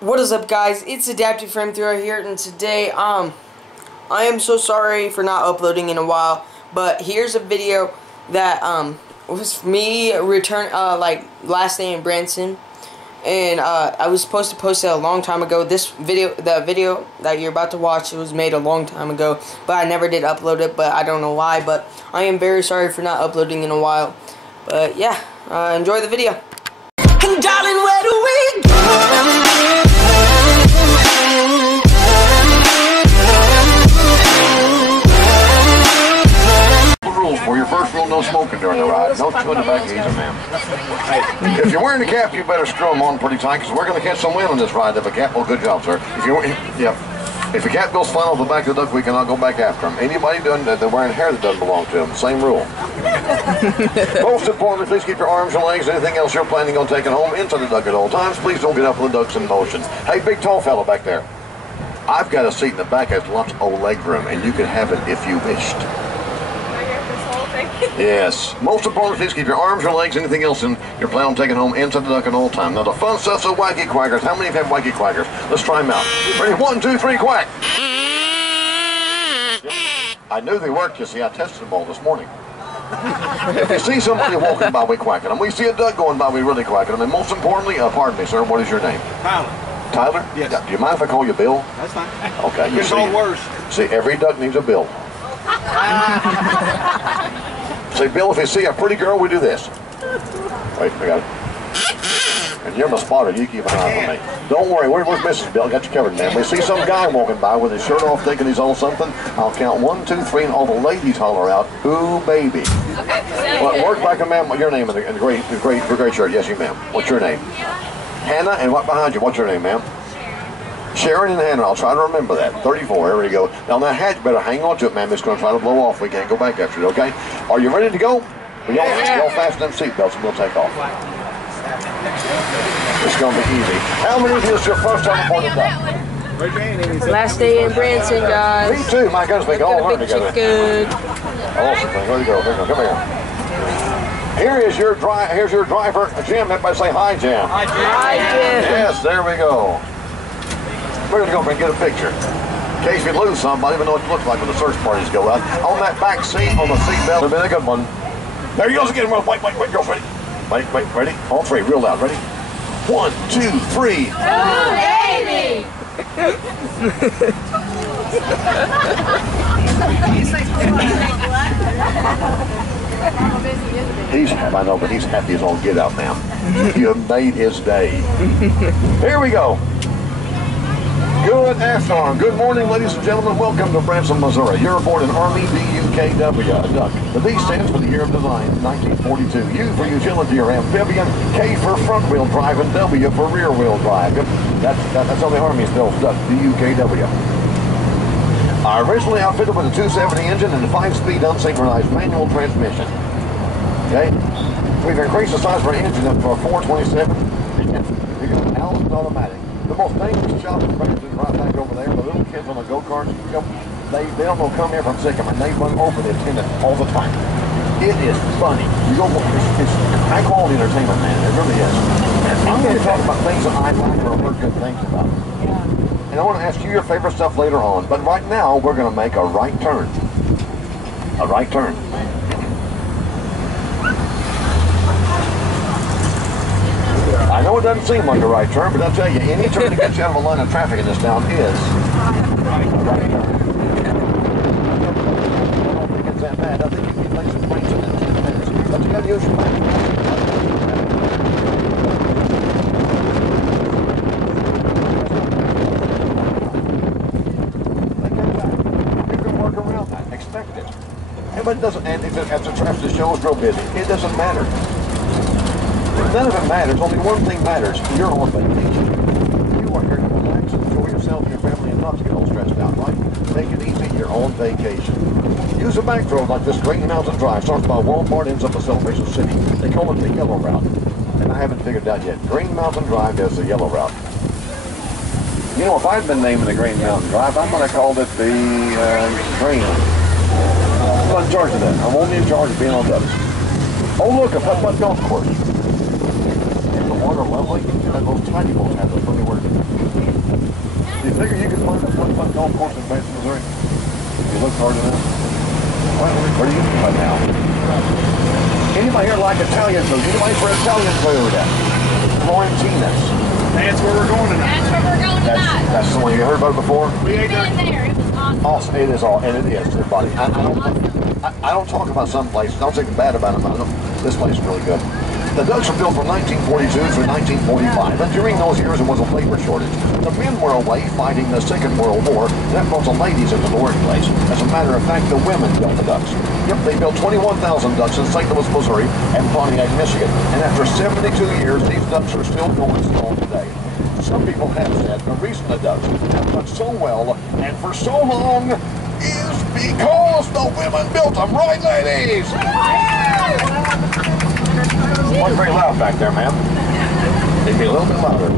What is up, guys? It's Adaptive Frame Thrower here, and today I am so sorry for not uploading in a while, but here's a video that was me like last day in Branson, and I was supposed to post it a long time ago. The video that you're about to watch, it was made a long time ago, but I never did upload it, but I don't know why. But I am very sorry for not uploading in a while. But yeah, enjoy the video. And darling, where do we go? For your first rule, no smoking during the ride. No chewing tobacco, easy, ma'am. If you're wearing a cap, you better screw them on pretty tight, because we're going to catch some wind on this ride. If a cap, well, good job, sir. If a cat goes flying off the back of the duck, we cannot go back after him. Anybody doing that, they're wearing hair that doesn't belong to them. Same rule. Most importantly, please keep your arms and legs, anything else you're planning on taking home, inside the duck at all times. Please don't get up when the duck's in motion. Hey, big tall fella back there. I've got a seat in the back that has lots of leg room, and you can have it if you wished. Yes. Most importantly, please keep your arms, your legs, anything else you're planning on taking home inside the duck at all time. Now the fun stuff's the wacky quackers. How many have had wacky quackers? Let's try them out. Ready? 1, 2, 3, quack. I knew they worked, you see. I tested them all this morning. If you see somebody walking by, we quacking them. We see a duck going by, we really quacking them. And most importantly, pardon me, sir, what is your name? Tyler. Tyler? Yes. Yeah. Do you mind if I call you Bill? That's fine. Okay. You see, worse. See, every duck needs a Bill. Say, Bill, if you see a pretty girl, we do this. Wait, I got it. And you're my spotter. You keep an eye on me. Don't worry. Where's Mrs. Bill? I got you covered, man. We see some guy walking by with his shirt off thinking he's on something. I'll count 1, 2, 3, and all the ladies holler out, "Ooh, baby." Well, work back a man. Your name in the great shirt. Yes, you, ma'am. What's your name? Hannah. And what behind you? What's your name, ma'am? Sharon and Hannah. I'll try to remember that. 34. There we go. Now that hat, you better hang on to it, ma'am. It's going to try to blow off. We can't go back after it, okay? Are you ready to go? Well, y'all fasten them seatbelts and we'll take off. It's going to be easy. How many of you is your first time aboard the duck? Last day in Branson, guys. Me too. My goodness, we can all learn together. Good. Awesome thing. Where you go? Come here. Here's your driver, Jim. Everybody say hi, Jim. Hi, Jim. Yes, there we go. We're going to go and get a picture. In case we lose somebody, we know what it looks like when the search parties go out. On that back seat, on the seat belt, it's been a good one. There he goes again. Wait, girls, ready? Wait, ready? All three, real loud, ready? 1, 2, 3. Oh, baby! I know, but he's happy as all get out now. You have made his day. Here we go. Good afternoon. Good morning, ladies and gentlemen. Welcome to Branson, Missouri. You're aboard an Army DUKW, a duck. The D stands for the year of design, 1942. U for utility or amphibian, K for front-wheel drive, and W for rear-wheel drive. That's how the Army spells duck, DUKW. Originally outfitted with a 270 engine and a 5-speed unsynchronized manual transmission. Okay? We've increased the size of our engine up to a 427. Because Allison automatic. The most dangerous job in Branson is right back over there. The little kids on the go-karts, they'll come here from Sikkim and they run over the attendant all the time. It is funny. It's high quality entertainment, man. It really is. And I'm going to talk about things that I like or heard good things about. Yeah. And I want to ask you your favorite stuff later on. But right now, we're going to make a right turn. A right turn. I know it doesn't seem like a right turn, but I'll tell you, any turn that gets you out of a line of traffic in this town is a right turn. I don't think it's that bad. I think you can make some points in 10 minutes. But you got to use your mind. You can work around that. Expect it. But it doesn't, and as the show is real busy, it doesn't matter. None of it matters. Only one thing matters. You're on vacation. You are here to relax and enjoy yourself and your family and not to get all stressed out, right? Take it easy. You're on vacation. Use a back road like this Green Mountain Drive. Starts by Walmart, ends up at Celebration City. They call it the yellow route. And I haven't figured it out yet. Green Mountain Drive is the yellow route. You know, if I'd been naming the Green Mountain Drive, I might have called it the Green. I'm not in charge of that. I'm only in charge of being on ducks. Oh, look, a putt-putt golf course. Water lovely, and those tiny boats have those funny words. golf course in Branson, Missouri? You look hard enough. Where are you right now? Anybody here like Italian food? Anybody for Italian food? Florentina's. That's where we're going tonight. That's where we're going tonight. That's the one you heard about before? We ate Been there. It was awesome. Awesome. It is all, and it is, everybody. I don't talk about some places. I don't think bad about them. This place is really good. The Ducks were built from 1942 through 1945, and during those years there was a labor shortage. The men were away fighting the Second World War, and that brought the ladies into the workplace. As a matter of fact, the women built the Ducks. Yep, they built 21,000 Ducks in St. Louis, Missouri, and Pontiac, Michigan. And after 72 years, these Ducks are still going strong today. Some people have said the reason the Ducks have done so well and for so long is because the women built them, right, ladies? Not very loud back there, ma'am. It'd be a little bit louder.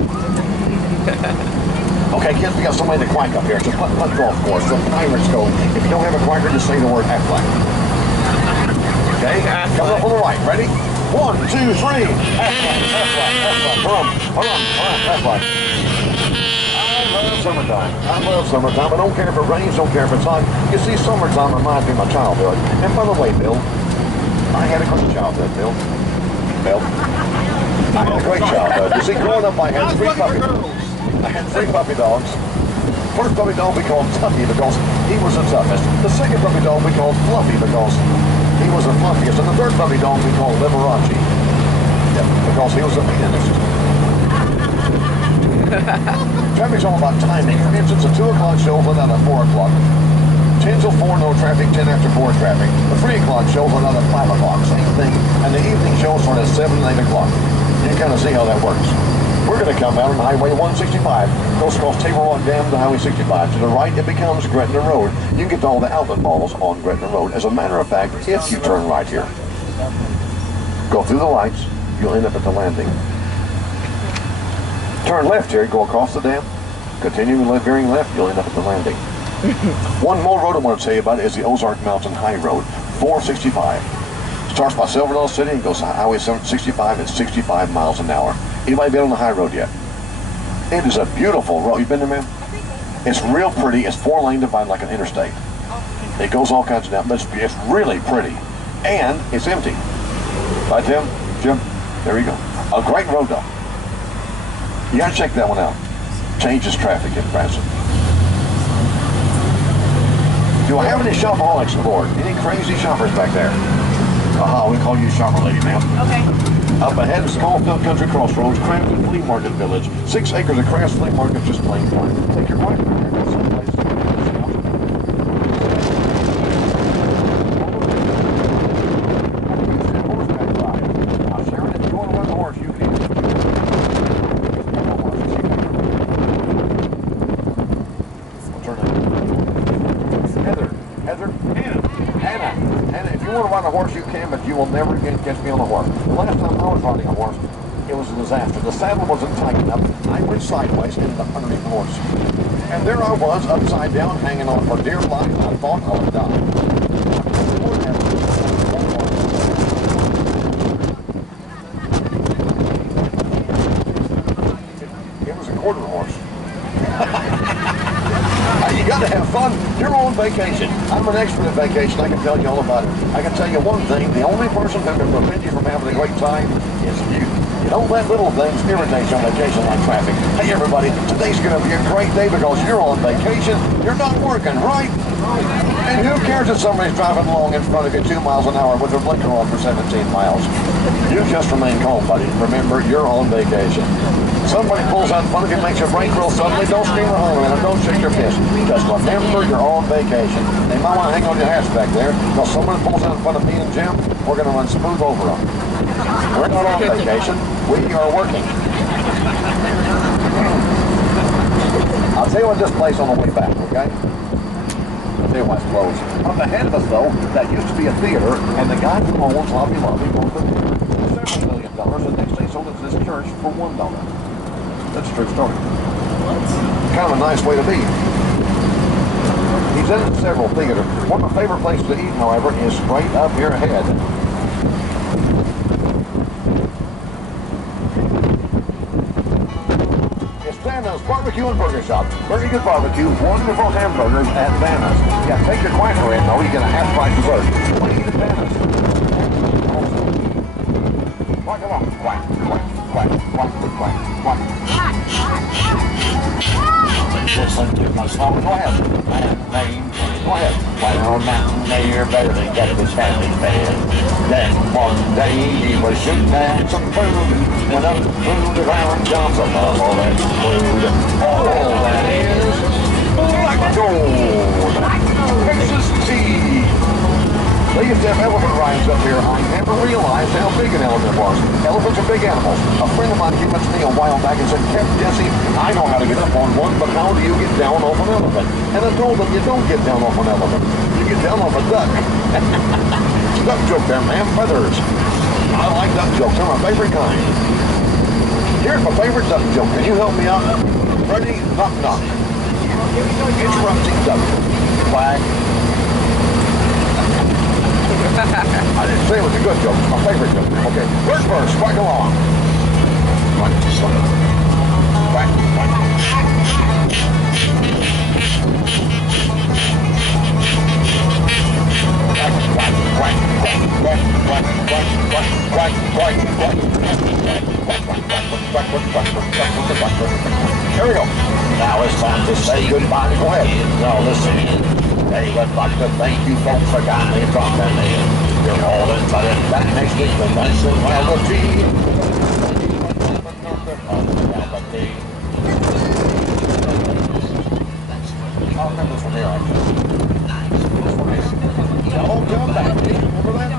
Okay, kids, we got somebody to quack up here. It's a putt golf course. The pirates go. If you don't have a quacker, just say the word Aflac. Okay? Coming up on the right. Ready? 1, 2, 3. Aflac, Aflac. Hold on, Aflac. I love summertime. I love summertime. I don't care if it rains, don't care if it's hot. You see, summertime reminds me of my childhood. And by the way, Bill, I had a great childhood, Bill. I had a great childhood. You see, growing up, I had 3 puppies. I had 3 puppy dogs. First puppy dog we called Tucky because he was the toughest. The second puppy dog we called Fluffy because he was the fluffiest. And the third puppy dog we called Liberace. Yep, because he was the pianist. Traffic's all about timing. For instance, a 2 o'clock show is not at 4 o'clock. 10 till 4, no traffic. 10 after 4, traffic. The 3 o'clock show is not at 5 o'clock. Same thing. And the evening show is at 7 and 8 o'clock. You can kind of see how that works. We're going to come out on Highway 165, goes across Table Rock Dam to Highway 65. To the right, it becomes Gretna Road. You can get to all the outlet malls on Gretna Road. As a matter of fact, if you turn right here, go through the lights, you'll end up at the landing. Turn left here, go across the dam, continue veering left, you'll end up at the landing. One more road I want to tell you about is the Ozark Mountain High Road, 465. Starts by Silverdale City and goes to Highway 65 at 65 miles an hour. Anybody been on the high road yet? It is a beautiful road. You been there, ma'am? It's real pretty. It's 4-lane divided like an interstate. It goes all kinds of down, but it's really pretty. And it's empty. Right, Tim? Jim? There you go. A great road, though. You gotta check that one out. Changes traffic in Branson. Do I have any shopaholics aboard? Any crazy shoppers back there? Aha, we call you shopper lady, ma'am. Okay. Up ahead is Smallfield Country Crossroads, Crampton Flea Market Village. 6 acres of grass flea market, just plain fine. Take your bike there, go someplace. Now, Sharon, if you want to run the horse, you can. What's her name? Heather? Hannah, if you want to ride a horse, you can, but you will never catch me on a horse. The last time I was riding a horse, it was a disaster. The saddle wasn't tight enough. I went sideways into the underneath the horse. And there I was, upside down, hanging on for dear life. I thought I would die. It was a quarter horse. You got to have fun. You're on vacation. I'm an expert at vacation. I can tell you all about it. I can tell you one thing. The only person who can prevent you from having a great time is you. You don't let little things irritate you on vacation like traffic. Hey, everybody, today's going to be a great day because you're on vacation. You're not working, right? And who cares if somebody's driving along in front of you 2 miles an hour with their blinker on for 17 miles? You just remain calm, buddy. Remember, you're on vacation. Somebody pulls out in front of you, makes you brake real suddenly, don't scream or holler at them, don't shake your fist. Just remember you're on vacation. They might want to hang on your hats back there, because somebody pulls out in front of me and Jim, we're going to run smooth over them. We're not on vacation, we are working. I'll tell you what this place on the way back, okay? I'll tell you why it's closed. Up ahead of us, though, that used to be a theater, and the guy who owns Lobby Lobby bought the theater for $7 million, and next day sold it to this church for $1. That's a true story. Kind of a nice way to be. He's in several theaters. One of my favorite places to eat, however, is straight up here ahead. It's Santa's Barbecue and Burger Shop. Very good barbecue, wonderful hamburgers at Vanna's. Yeah, take your quacker in, though. You get a half-price dessert. What do you eat at Vanna's? Quack along. Quack, quack, quack, quack, quack, quack. Listen to my song. Go ahead. Go ahead. Well, now they're better than get this family fed. Then one day he was shooting at some food. When up through the ground jumps a bubble and food. All that is black gold. Texas tea. They used to have elephant rides up here. I never realized how big an elephant was. Elephants are big animals. A friend of mine came up to me a while back and said, Jesse, I know how to get up on one, but how do you get down off an elephant? And I told him, you don't get down off an elephant. You get down off a duck. Duck joke there, man. Feathers. I like duck jokes. They're my favorite kind. Here's my favorite duck joke. Can you help me out? Ready? Knock, knock. Interrupting duck. Quack. I didn't say it was a good joke. It's my favorite joke. Okay. Word first. Quack along. Quack, quack, quack, quack. Here we go. Now it's time to say goodbye. Go ahead. Now listen. Hey, we'd like to thank you folks for kindly dropping in. You're all invited back next week with Branson. Well, the tea. I'll remember this one here. Don't come back. Remember that?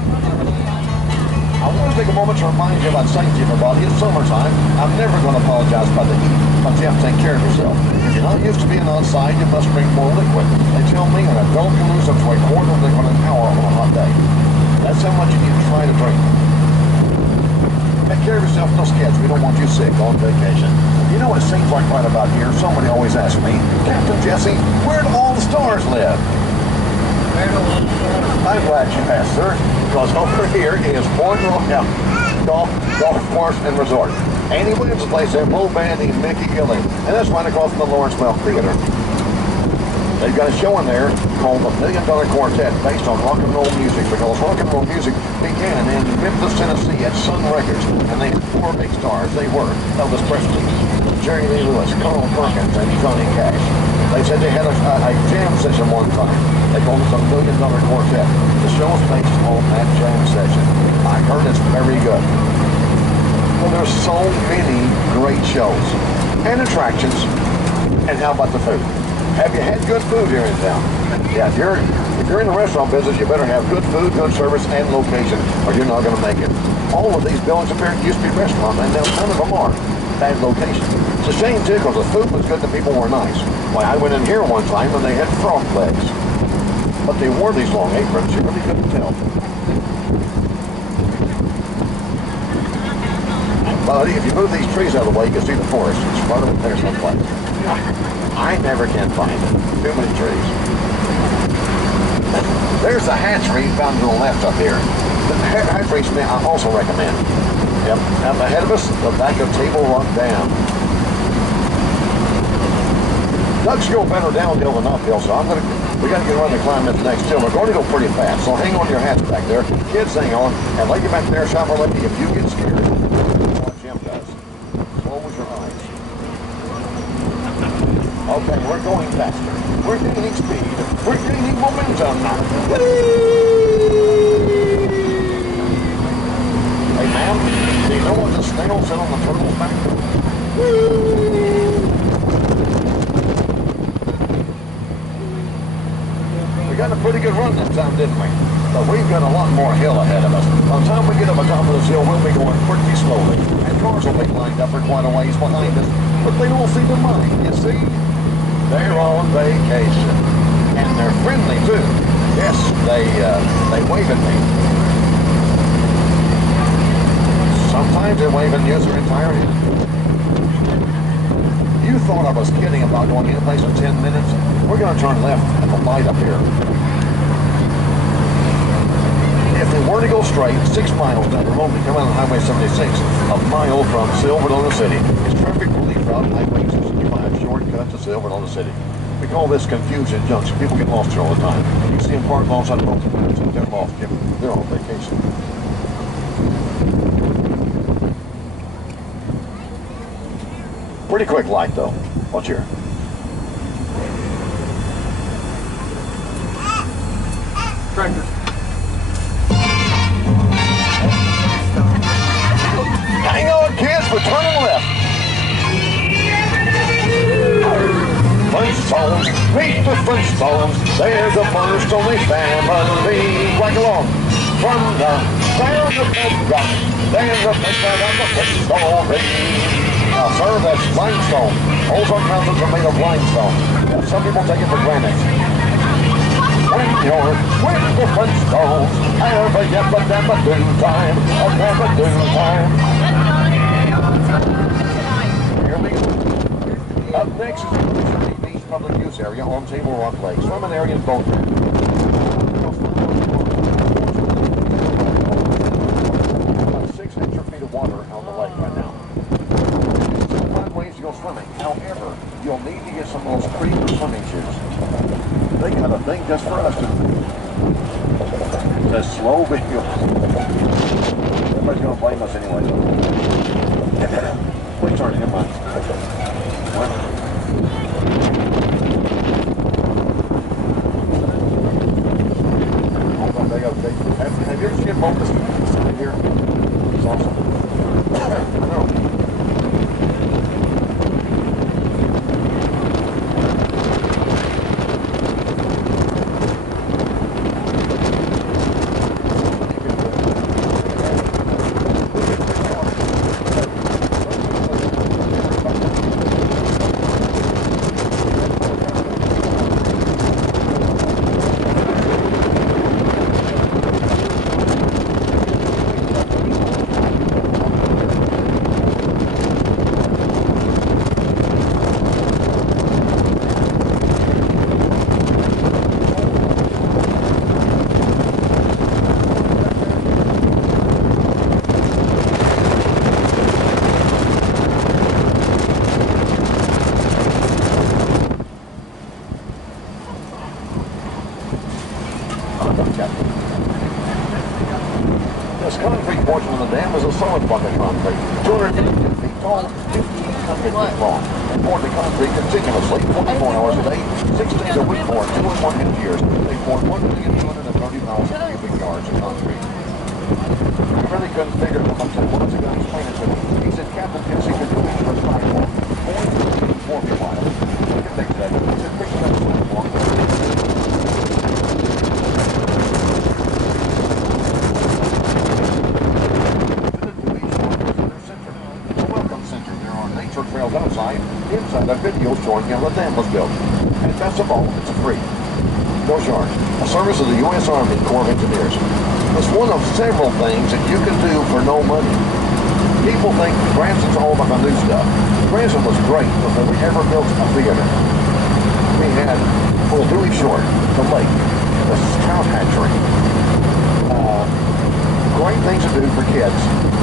I want to take a moment to remind you about safety, everybody. It's summertime. I'm never going to apologize about the heat, but you have to take care of yourself. If you're not used to being outside, you must drink more liquid. They tell me an adult can lose up to a quarter of liquid an hour on a hot day. That's how much you need to try to drink. Take care of yourself, no sketch. We don't want you sick on vacation. You know what it seems like right about here? Somebody always asks me, Captain Jesse, where do all the stars live? I'm glad you asked, sir, because over here is Port Royal Golf Course and Resort. Andy Williams plays there, Mo Bandy, Mickey Gilling, and that's right across from the Lawrence Welk Theater. They've got a show in there called the $1 Million Quartet based on rock and roll music, because rock and roll music began in Memphis, Tennessee at Sun Records, and they had 4 big stars. They were Elvis Presley, Jerry Lee Lewis, Carl Perkins, and Johnny Cash. They said they had a jam session one time. They called it the $1 Million Quartet. The show was based on that jam session. I heard it's very good. Well, there's so many great shows and attractions. And how about the food? Have you had good food here in town? Yeah, if you're in the restaurant business, you better have good food, good service, and location, or you're not going to make it. All of these buildings up here used to be restaurants, and now none of them are. Bad location. It's a shame, too, because the food was good and the people were nice. Why, I went in here one time and they had frog legs. But they wore these long aprons, you really couldn't tell. Buddy, if you move these trees out of the way, you can see the forest. It's right over there someplace. I never can find it. Too many trees. There's the hatchery found to the left up here. The hatchery I also recommend. Yep. Up ahead of us, the back of Table Rock Dam. Ducks go better downhill than uphill, so we got to get around to climb this next hill. We're going to go pretty fast, so hang on to your hats back there. Kids, hang on. And lady back there, shopper lady, if you get scared, what Jim does. Close your eyes. Okay, we're going faster. We're gaining speed. We're gaining momentum. Hey, ma'am, do you know what the snail said on the turtle's back? We got a pretty good run that time, didn't we? But we've got a lot more hill ahead of us. By the time we get up on top of this hill, we'll be going pretty slowly. And cars will be lined up for quite a ways behind us. But they don't seem to mind, you see? They're on vacation. And they're friendly, too. Yes, they wave at me. Sometimes they wave and use their entire head. You thought I was kidding about going in place in 10 minutes? We're going to turn left at the light up here. If we were to go straight 6 miles down the road to come out on Highway 76, a mile from Silver Lake City, is traffic relief route Highway 65 to overload the city. We call this confusion junction. People get lost here all the time. You see them parked alongside the road, they're lost, Jim. They're on vacation. Pretty quick light, though. Watch here. Tractor. Hang on, kids, we're turning left. Flintstones, meet the Flintstones. They're the first only family. Whack along. From the sound of bedrock, they're the picture of the Flintstone. Now, sir, that's limestone. Ozark mountains are made of limestone. Now, some people take it for granite. When you're with the Flintstones, have a yabba-dabba-doo time, a dabba-doo time. Here we go. Up next is the Beach Public Use Area on Table Rock Lake. Swimming area and boat ramp. About 6 extra feet of water on the lake right now. Some fun ways to go swimming. However, you'll need to get some of those premium swimming shoes. They got a thing just for us to do. It's a slow video. Everybody's going to blame us anyway. Please turn him on. Have you ever seen a boat this time here? It's awesome. I know. This concrete portion of the dam is a solid block of concrete, 250 feet tall, 1,500 feet long, and poured the concrete continuously, 24 hours a day, 6 days a week for 2 and 1 half years. They poured 1,230,000 cubic yards of concrete. I really couldn't figure it out until once a guy explained it to me. He said, Captain Tennessee could do it for a sidewalk, 4 miles. Look at that. He said, fix that sidewalk. Trails outside, inside a video showing how the dam was built. And best of all, it's free. No charge. A service of the U.S. Army Corps of Engineers. It's one of several things that you can do for no money. People think Branson's all about the new stuff. Branson was great before we ever built a theater. We had Full Dewey Short, the lake, the trout hatchery. Great things to do for kids.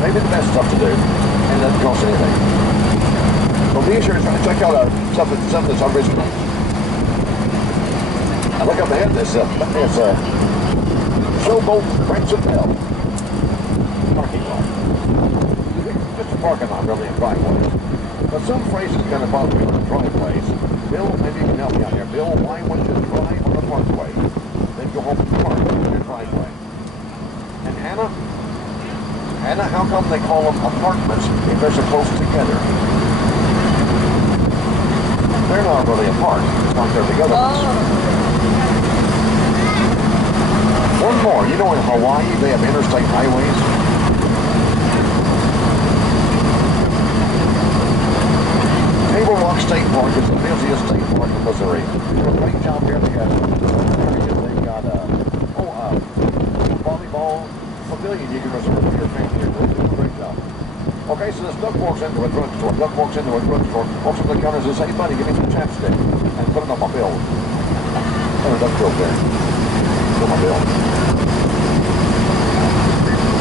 Maybe the best stuff to do. And it doesn't cost anything. So be sure to check out something that's original. Now look up ahead. It's Showboat Branson Bell parking lot. Just a parking lot, really, in driveways. But some phrases kind of bother me on the driveways. Bill, maybe you can help me out here. Bill, why wouldn't you drive on the parkway? Then go home and park on your driveway. And Hannah, how come they call them apartments if they're so close together? They're not really apart. It's like they're together. One more. You know in Hawaii they have interstate highways? Table Rock State Park is the busiest state park in Missouri. They do a great job here. They got volleyball pavilion you can reserve for your family. They do a great job. Okay, so this duck walks into a drugstore. Duck walks into a drugstore, walks up to the counter and says, hey buddy, give me some chapstick. And put it on my bill. There's a duck joke there. On my bill.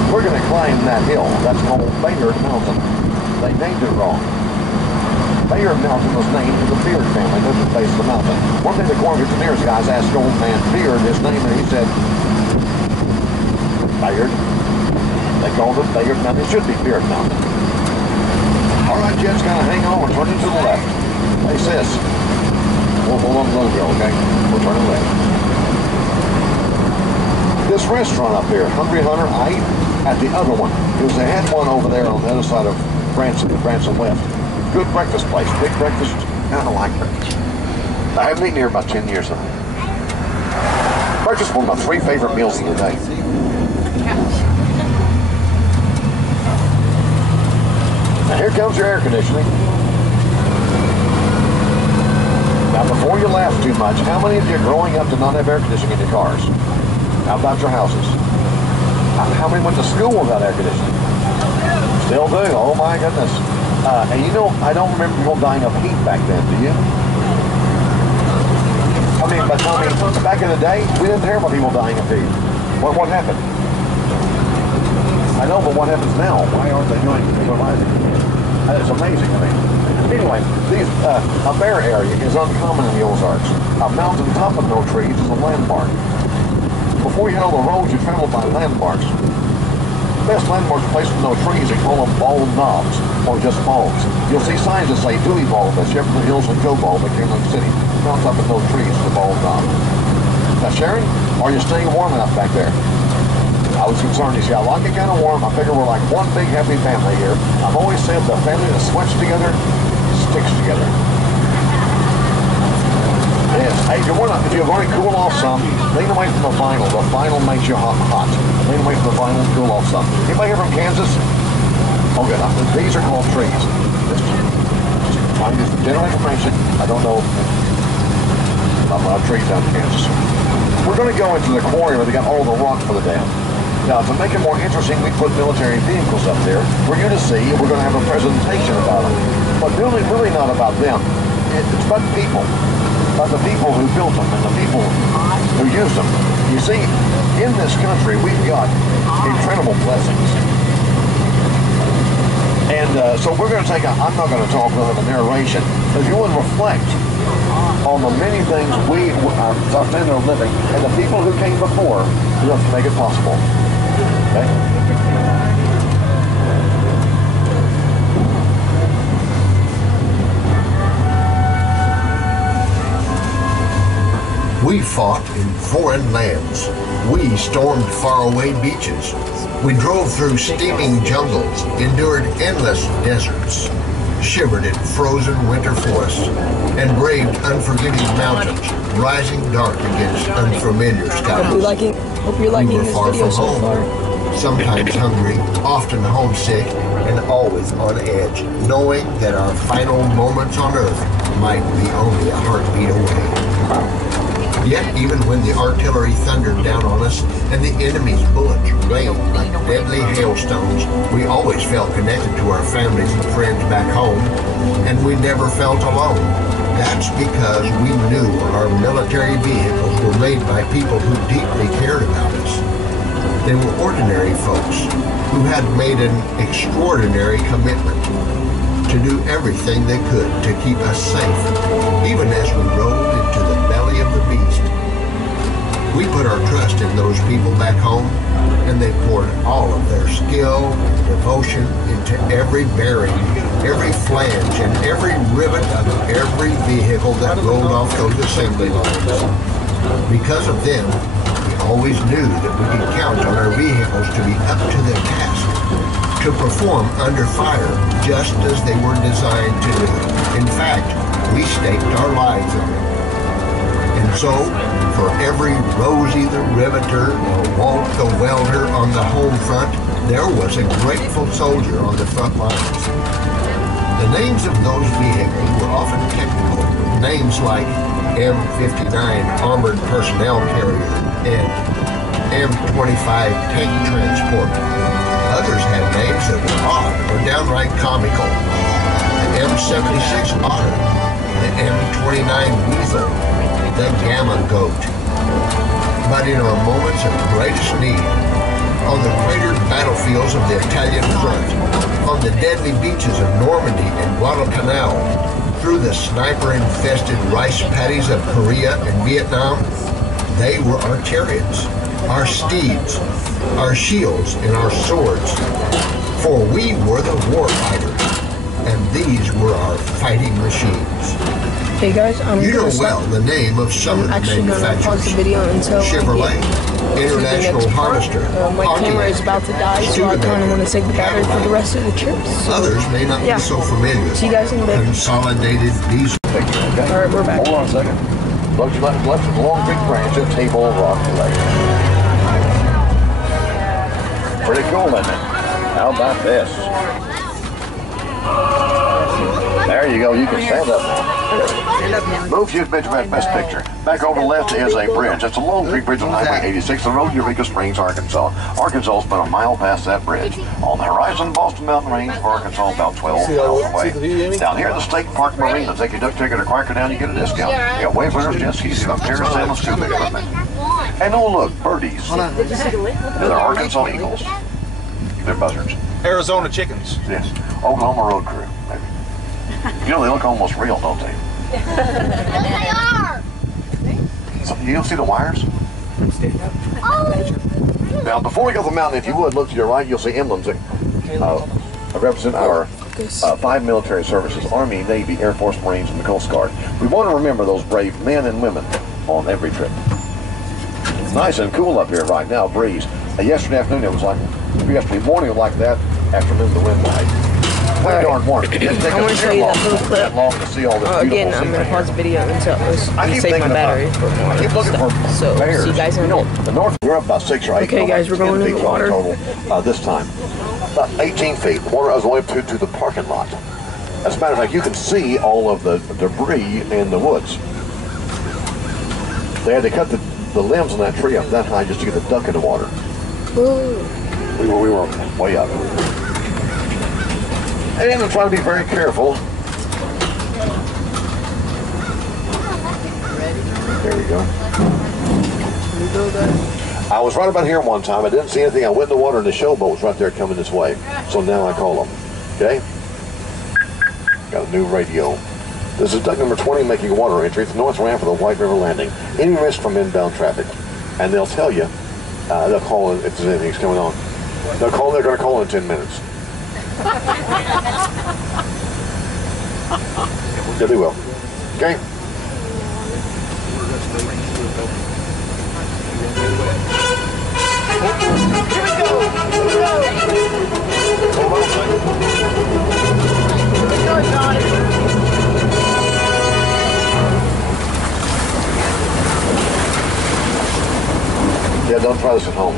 We're going to climb that hill. That's called Bayard Mountain. They named it wrong. Bayard Mountain was named for the Beard family. The base of the mountain. One thing the Corps of Engineers guys asked Old Man Beard his name, and he said, Bayard. They called it Bayard Mountain. It should be Beard Mountain. All right, Jed's gonna hang on. We're turning to the left. Hey, sis. We'll let them go, okay? We're turning left. This restaurant up here, Hungry Hunter, I ate at the other one. Because they had one over there on the other side of Branson left. Good breakfast place. Big breakfast. I don't like breakfast. I haven't eaten here about 10 years now. Breakfast is one of my 3 favorite meals of the day. Now here comes your air conditioning. Now before you laugh too much, how many of you growing up did not have air conditioning in your cars? How about your houses? How many went to school without air conditioning? Still do. Oh my goodness. And you know, I don't remember people dying of heat back then, do you? But back in the day, we didn't hear about people dying of heat. What happened? I know, but what happens now? Why aren't they doing it? It's amazing to me. Anyway, a bear area is uncommon in the Ozarks. A mountain top with no trees is a landmark. Before you had all the roads, you traveled by landmarks. Best landmarks are places with no trees. They call them bald knobs, or just balls. You'll see signs that say Dewey Bald, that's Jefferson Hills and Joe Bald, McKinley City. Mountain top with no trees is a bald knob. Now, Sharon, are you staying warm enough back there? I was concerned. You see, I like it kind of warm. I figure we're like one big happy family here. I've always said the family that sweats together sticks together. Yes. Hey, if you're going to cool off some, lean away from the vinyl. The vinyl makes you hot. Lean away from the vinyl and cool off some. Anybody here from Kansas? Oh, good. These are called trees. Just trying to general information. I don't know about trees down in Kansas. We're going to go into the quarry where they got all the rock for the dam. Now, to make it more interesting, we put military vehicles up there for you to see. We're going to have a presentation about them. But really not about them. It's about people. About the people who built them and the people who used them. You see, in this country, we've got incredible blessings. And so we're going to take I'm not going to talk with a narration, but you would reflect on the many things our family are living, and the people who came before to make it possible. Okay? We fought in foreign lands. We stormed faraway beaches. We drove through steaming jungles, endured endless deserts, shivered in frozen winter forests, and braved unforgiving mountains, rising dark against unfamiliar skies. Hope you're liking we were this far video from so home, far. sometimes hungry, often homesick, and always on edge, knowing that our final moments on earth might be only a heartbeat away. Yet, even when the artillery thundered down on us and the enemy's bullets rained like deadly hailstones, we always felt connected to our families and friends back home, and we never felt alone. That's because we knew our military vehicles were made by people who deeply cared about us. They were ordinary folks who had made an extraordinary commitment to do everything they could to keep us safe, even as we rode into the belly of the beast. We put our trust in those people back home, and they poured all of their skill and devotion into every bearing, every flange, and every rivet of every vehicle that rolled off those assembly lines. Because of them, we always knew that we could count on our vehicles to be up to their task, to perform under fire just as they were designed to do. In fact, we staked our lives on it. And so, for every Rosie the Riveter or Walt the Welder on the home front, there was a grateful soldier on the front lines. The names of those vehicles were often technical, with names like M59 Armored Personnel Carrier and M25 Tank Transport. Others had names that were odd or downright comical. The M76 Otter, the M29 Weasel, the Gamma Goat. But in our moments of greatest need, on the cratered battlefields of the Italian front, on the deadly beaches of Normandy and Guadalcanal, through the sniper-infested rice paddies of Korea and Vietnam, they were our chariots, our steeds, our shields, and our swords. For we were the war fighters, and these were our fighting machines. Hey guys, You know well the name of some of the actually gonna pause the manufacturers. video until Chevrolet, International Harvester, my camera is about to die, so I kind of want to save the battery for the rest of the trip. So, Others may not yeah. be so familiar. See you guys in a bit. Consolidated diesel. Alright, we're back. Hold on a second. Look to left of the Long Creek Branch at Table Rock Lake. Pretty cool, isn't it? How about this? There you go. You can stand up now. Move you picture that best picture. Back over the left is a bridge. That's a Long Creek Bridge on Highway 86, the road to Eureka Springs, Arkansas. Arkansas is about a mile past that bridge. On the horizon, Boston Mountain Range of Arkansas, about 12 miles away. Down here at the State Park Marina, take your duck ticket or Quaker down, you get a discount. You got wayfarers, jet skis, you got carousel, scuba equipment. And oh look, birdies. They're Arkansas Eagles. They're buzzards. Arizona chickens. Yes. Oklahoma Road Crew, maybe. You know, they look almost real, don't they? Yes, they are. So, you don't see the wires? Now, before we go to the mountain, if you would, look to your right, you'll see emblems that represent our 5 military services: Army, Navy, Air Force, Marines, and the Coast Guard. We want to remember those brave men and women on every trip. It's nice and cool up here right now, breeze. Yesterday afternoon, it was like, yesterday morning, like that. Afternoon, the wind died. Pretty darn warm. I want to show you that little clip. Long to see all this Again, I'm going to pause the video until I save my battery for more keep looking stuff. for So, bears. see you guys in a bit. The north, we're up about 6 or 8. Okay, guys, we're going in the water. Total, this time. About 18 feet. The water is all the way up to the parking lot. As a matter of fact, you can see all of the debris in the woods. They had to cut the limbs on that tree up that high just to get the duck in the water. Ooh. We were way up. And I'm trying to be very careful. There we go. I was right about here one time. I didn't see anything. I went in the water and the showboat was right there coming this way. So now I call them. Okay? Got a new radio. This is duck number 20 making water entry at the north ramp of the White River Landing. Any risk from inbound traffic. And they'll tell you, they'll call if there's anything coming on. They're going to call in 10 minutes. Yeah, they will. Okay? Here we go! Hold on a second. Yeah, don't try this at home.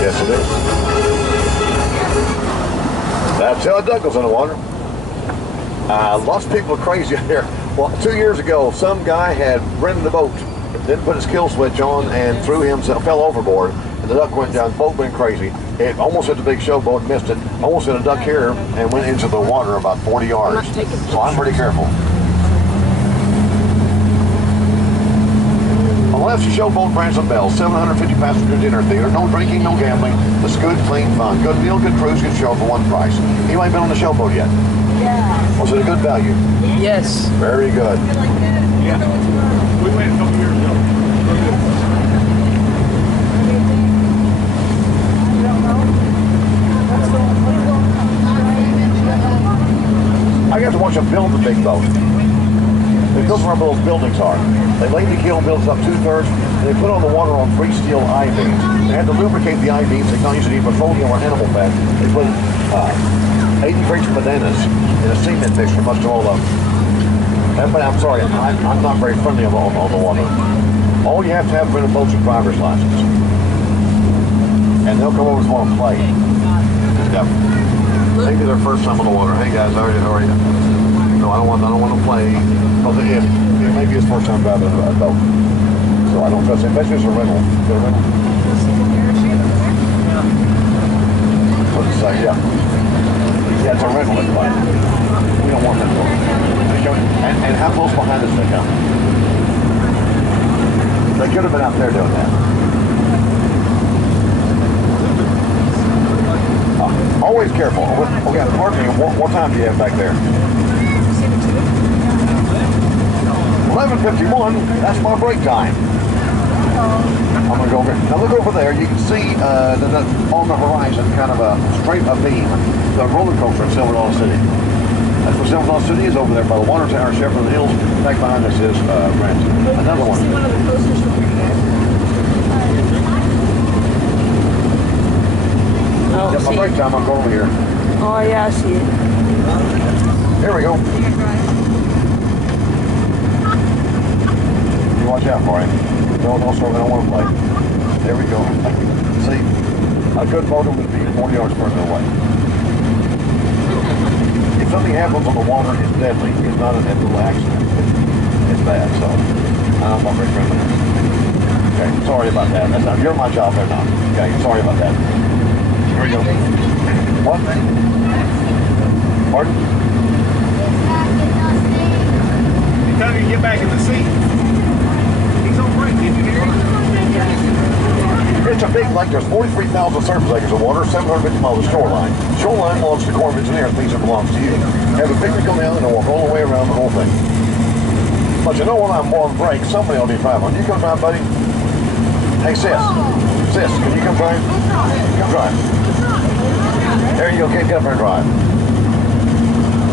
Yes, it is. That's how a duck goes in the water. Lots of people are crazy out here. Well, 2 years ago, some guy had rented a boat, didn't put his kill switch on, and threw himself, fell overboard, and the duck went down. Boat went crazy. It almost hit the big showboat, missed it. Almost hit a duck here, and went into the water about 40 yards. So I'm pretty careful. On the left, you showboat Branson Bell, 750 passenger dinner theater. No drinking, no gambling. It's good, clean fun. Good meal, good cruise, good show for one price. You ain't been on the showboat yet? Yeah. Was it a good value? Yes. Very good. Yeah. We went a couple years ago. I got to watch them build the big boat. They built where those buildings are. They laid the keel, built up 2/3, and they put on the water on free steel I-beams. They had to lubricate the I-beams. They can't use any petroleum or animal fat. They put 80 crates of bananas in a cement mixture, much to all of them. But I'm sorry, I'm not very friendly on the water. All you have to have in a boat's a driver's license. And they'll come over and want to play. Yep. Maybe their first time on the water. Hey guys, how are you? No, I don't want to play. Because it may be his first time driving a boat. So I don't trust him. Especially if it's a rental. Is it a rental? What's it say? Yeah. Yeah, it's a rental. It's fine. We don't want that. And how close behind us they come? They could have been out there doing that. always careful. We got parking. What time do you have back there? 11:51. That's my break time. I'm gonna go over. Now look over there. You can see on the horizon, kind of a straight up beam, the roller coaster in Silver City. That's where Silver City is, over there by the water tower, Shepherd Hills. Back behind us is Branson. Another one. See one of the posters from here. Oh, Yeah, my break time. I'm going over here. Oh yeah, I see it. Here we go. You watch out for him. Don't want to play. There we go. See, a good photo would be 40 yards further away. If something happens on the water, it's deadly. It's not an little accident. It's bad. So I'm not very friendly. Okay, sorry about that. That's not. You're my job. They're not. Okay, sorry about that. Here we go. What? Pardon? Anytime you get back in the seat, he's on break. Did you hear him? It's a big lake. There's 43,000 surface acres of water, 750 miles of shoreline. Shoreline belongs to the Corps of Engineers. Things that belongs to you. Have a picnic on the island and walk all the way around the whole thing. But you know when I'm on break, somebody will be driving. You come drive, buddy? Hey, sis. Sis, can you come drive? Come drive. There you go, Kate. Get up here and drive.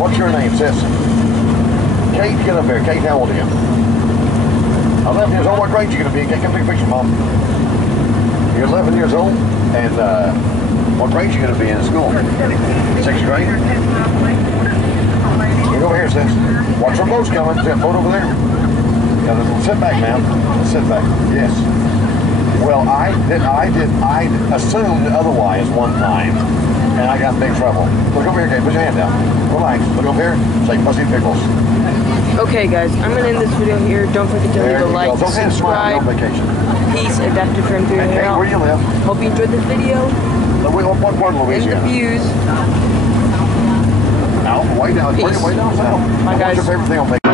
What's your name, sis? Kate, get up here. Kate, how old are you? 11 years old. What grade you going to be? Kate, come take a picture, Mom. You're 11 years old, and what grade you going to be in school? 6th grade? You go over here, sis. Watch our boats coming. Is that boat over there? Yeah, sit back, ma'am. Sit back. Yes. Well, I assumed otherwise one time, and I got in big trouble. Look over here, Kate. Put your hand down. Relax. Look over here. Say pussy pickles. Okay, guys, I'm gonna end this video here. Don't forget to leave a like, subscribe. Peace, Adaptive Friend 3 Hey, here. where do you live? Hope you enjoyed this video. What part of And the Louisiana? views. Out, way down, Peace. way down south. Bye, What's guys. your favorite thing on vacation?